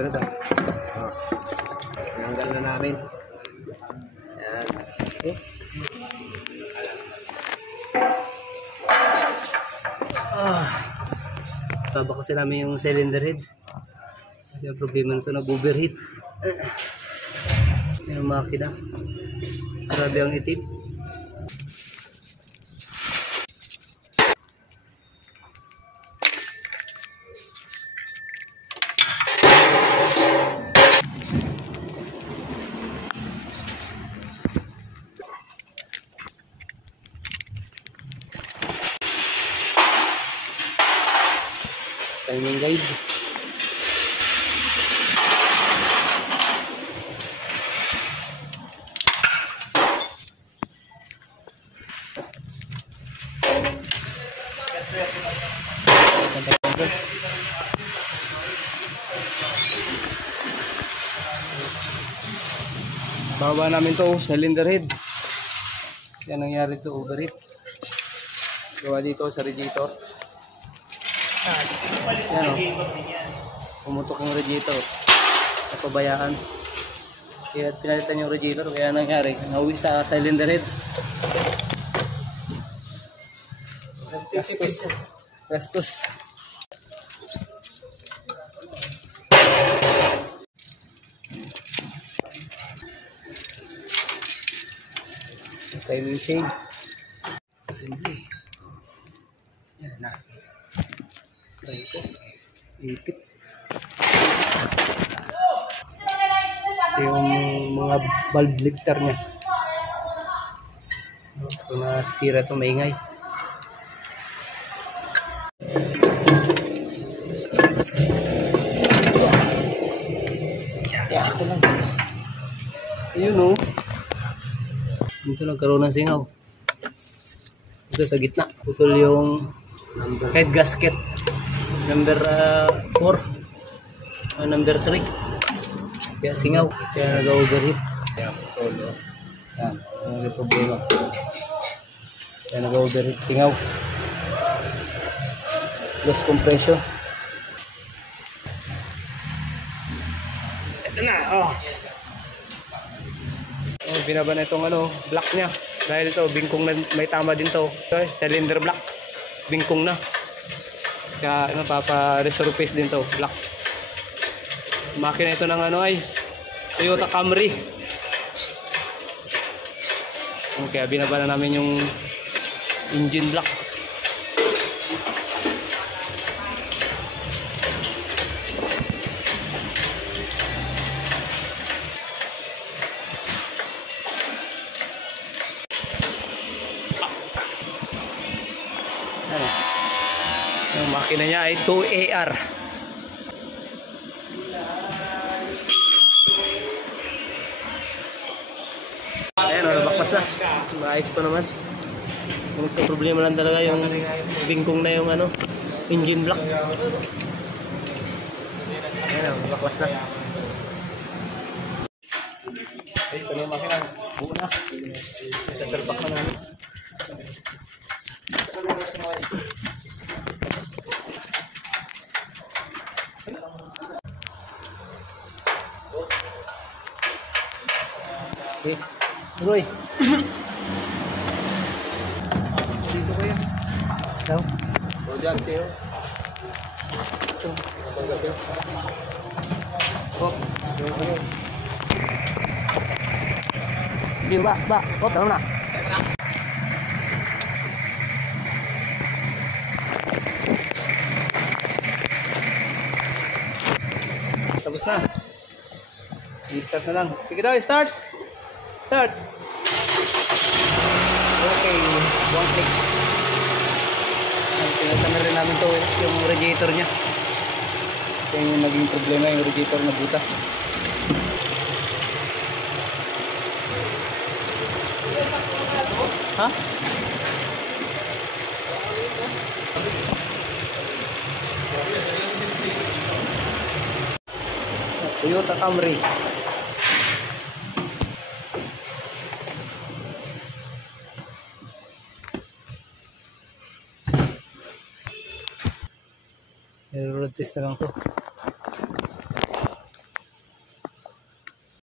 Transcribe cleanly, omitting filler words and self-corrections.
Ganito. Oh. Tinanggal na namin. Ayan. Okay. Taba kasi namin yung cylinder head. Kasi ang problema nito, nag-overheat. Yung makina. Grabe ang itim. Timing guide. Baba namin to cylinder head. Yan nangyari to, overheat. Gawa dito sa radiator. Yan o. Pumutok yung radiator. Napabayaan. Kaya pinalitan yung radiator. Kaya nangyari, nauwi sa cylinder head. Gastos. Timing chain. Assembly. Yan na. Try ko. Ipit. Ito yung mga valve lifter niya. Kung nasira ito, maingay. Yan, ito lang. Ayun o. Dito nagkaroon ng singaw. Ito sa gitna. Putol yung head gasket. Number 4. Number 3. Kaya singaw. Kaya nag-overheat. Kaya putol. Yan. Yan yung problema. Kaya nag-overheat. Singaw. Loss compression. Ito na. Oh. Oh, binaba na itong block niya. Dahil ito, bingkong na, may tama din to. Okay, cylinder block. Bingkong na. Kaya papa-resurface din to, block. Makina ito ng ay Toyota Camry. Kaya binaba na namin yung engine block. Yung makina niya ay 2AR. Ayan, nabakpas na. Maayos pa naman. Ang problema lang talaga yung bingkong na yung engine block. Ayan, nabakpas na. Ito na yung makina. Buo na. Sasalpak na namin. Okay. Roy. Dito ko yan. Daw. O dyan, Teo. Ito. Hop. Hindi ba? Hop, tama na. Tapos na. I-start na lang. Sige daw, start. Start. Okay, one click. Tinatama rin namin to yung radiator niya. Ito yung naging problema, yung radiator na butas. Ha? Toyota Camry. Road test na lang to.